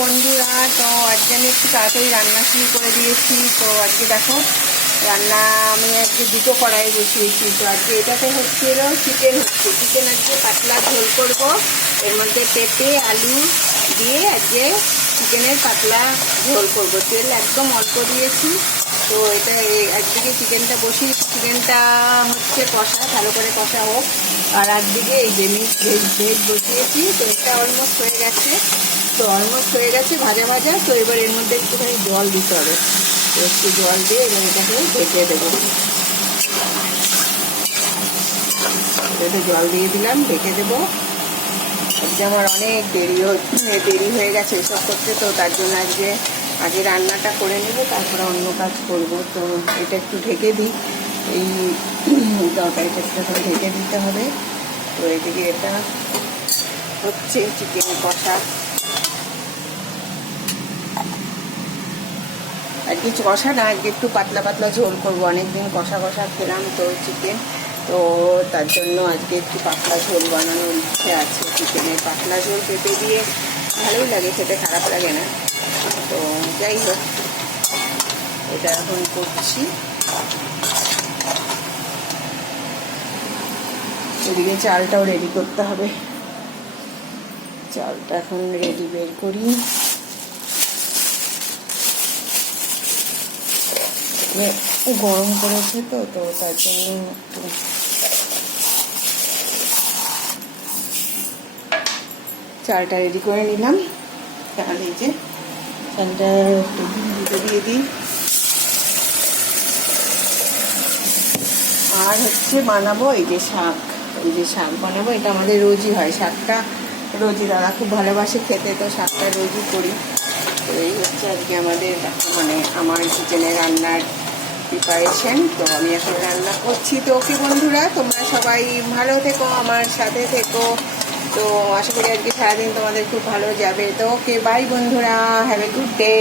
বন্ধুরা, তো আজকে আমি একটু তাড়াতাড়ি রান্না শুরু করে দিয়েছি। তো আজকে দেখো রান্না আমি আজকে দুটো কড়াই বসিয়েছি। তো আজকে এটাতে হচ্ছিল চিকেন আজকে পাতলা ঝোল করব। এর মধ্যে পেঁপে আলু দিয়ে আজকে চিকেনের পাতলা ঝোল করব। তেল একদম অল্প দিয়েছি। তো এটা একদিকে চিকেনটা বসিয়েছি, চিকেনটা হচ্ছে কষা, ভালো করে কষা হোক। আর একদিকে এই যে ভেজ বসিয়েছি। তো এটা অলমোস্ট হয়ে গেছে, ভাজা ভাজা। তো এবার এর মধ্যে একটুখানি জল দিতে হবে। তো একটু জল দিয়ে এবং এটাকে ঢেকে দেবো। এটাতে জল দিয়ে দিলাম, ঢেকে দেবো। আজকে আমার অনেক দেরি হয়ে গেছে এসব করতে। তো তার জন্য আগে রান্নাটা করে নেবো, তারপরে অন্য কাজ করব। তো এটা একটু ঢেকে দিই, এই তরকারিটা একটু ঢেকে দিতে হবে। তো এদিকে এটা হচ্ছে চিকেন কষা। আজকে কষা না, আজকে একটু পাতলা পাতলা ঝোল করবো। অনেকদিন কষা খেলাম তো চিকেন, তো তার জন্য আজকে একটু পাতলা ঝোল বানানোর ইচ্ছে আছে। চিকেনের পাতলা ঝোল পেঁপে দিয়ে ভালোই লাগে খেতে, খারাপ লাগে না। তো যাই হোক, এটা এখন করছি। এদিকে চালটাও রেডি করতে হবে। চালটা এখন রেডি বের করি। গরম করেছে তো তার জন্য চালটা রেডি করে নিলাম। তাহলে এই যে চালটা একটু দিয়ে দিই। আর হচ্ছে বানাবো এই যে শাক বানাবো। এটা আমাদের রোজই হয়, শাকটা রোজই দাদা খুব ভালোবাসে খেতে, তো শাকটা রোজই করি। তো এই হচ্ছে আজকে আমাদের আমার কিচেনে রান্নার প্রিপারেশন। তো আমি এখন রান্না করছি। তো ওকে বন্ধুরা, তোমরা সবাই ভালো থেকো, আমার সাথে থেকো। তো আশা করি আজকে সারাদিন তোমাদের খুব ভালো যাবে। তো ওকে, বাই বন্ধুরা, হ্যাভ এ গুড ডে।